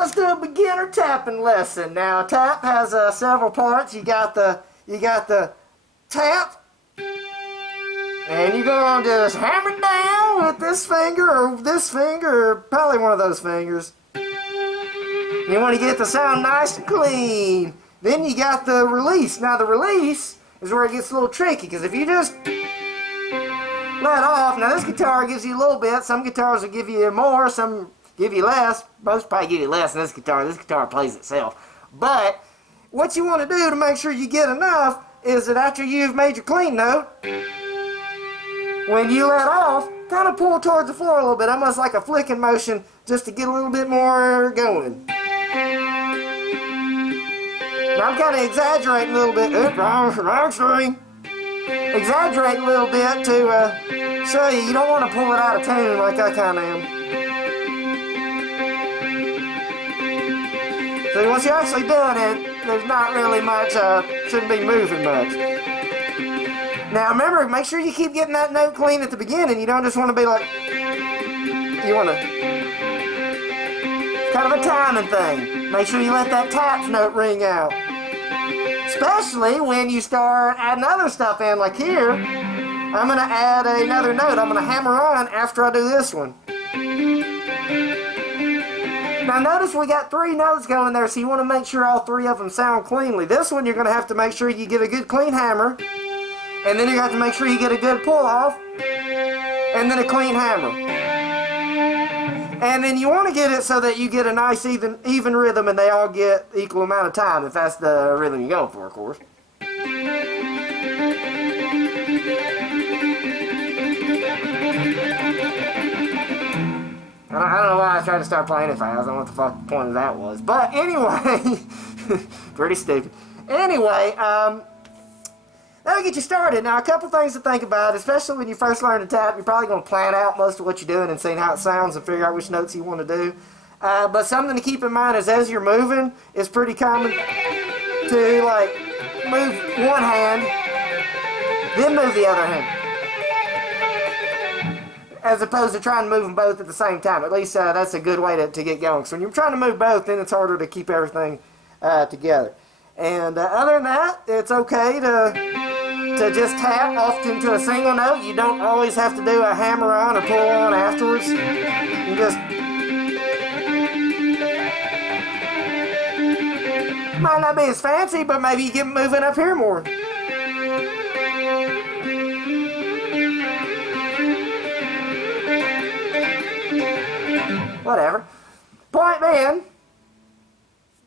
let's do a beginner tapping lesson. Now, tap has several parts. You got the tap, and you're going to just hammer down with this finger or probably one of those fingers. You want to get the sound nice and clean. Then you got the release. Now, the release is where it gets a little tricky, because if you just let off, now this guitar gives you a little bit. Some guitars will give you more, some give you less. Most probably give you less than this guitar. This guitar plays itself. But what you want to do to make sure you get enough is that after you've made your clean note, when you let off, kind of pull towards the floor a little bit, almost like a flicking motion, just to get a little bit more going. Now I'm kind of exaggerating a little bit. Oops, wrong string. Exaggerate a little bit to show you. You don't want to pull it out of tune like I kind of am. So once you're actually doing it, there's not really much, shouldn't be moving much. Now remember, make sure you keep getting that note clean at the beginning. You don't just want to be like, you want to, it's kind of a timing thing. Make sure you let that tap note ring out. Especially when you start adding other stuff in, like here, I'm going to add another note. I'm going to hammer on after I do this one. Now notice we got 3 notes going there, so you want to make sure all 3 of them sound cleanly. This one you're going to have to make sure you get a good clean hammer, and then you have to make sure you get a good pull off, and then a clean hammer. And then you want to get it so that you get a nice even rhythm and they all get equal amount of time, if that's the rhythm you're going for, of course. I don't know why I tried to start playing it fast. I don't know what the fuck the point of that was. But anyway, pretty stupid. Anyway, that'll get you started. Now, a couple things to think about, especially when you first learn to tap. You're probably going to plan out most of what you're doing and seeing how it sounds and figure out which notes you want to do. But something to keep in mind is as you're moving, it's pretty common to, like, move one hand, then move the other hand, as opposed to trying to move them both at the same time. At least that's a good way to get going. So when you're trying to move both, then it's harder to keep everything together. And other than that, it's okay to just tap often to a single note. You don't always have to do a hammer on or pull on afterwards. You just might not be as fancy, but maybe you get moving up here more. Whatever. Point being,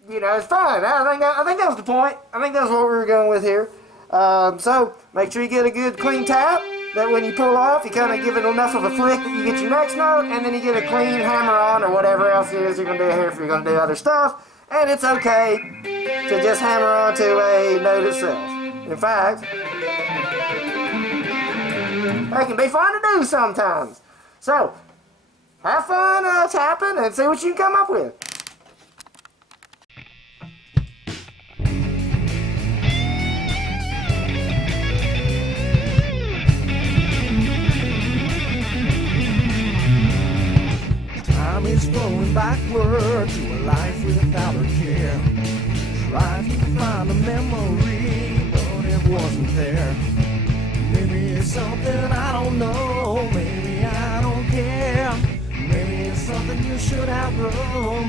you know, it's fun. I think that was the point. I think that's what we were going with here. So make sure you get a good clean tap. That when you pull off, you kind of give it enough of a flick that you get your next note, and then you get a clean hammer on or whatever else it is you're going to do here if you're going to do other stuff. And it's okay to just hammer onto a note itself. In fact, they can be fun to do sometimes. So have fun tapping and see what you can come up with. Time is flowing backward to a life without a care. Trying to find a memory, but it wasn't there. Maybe it's something I don't know, maybe I don't care. Maybe it's something you should outgrow.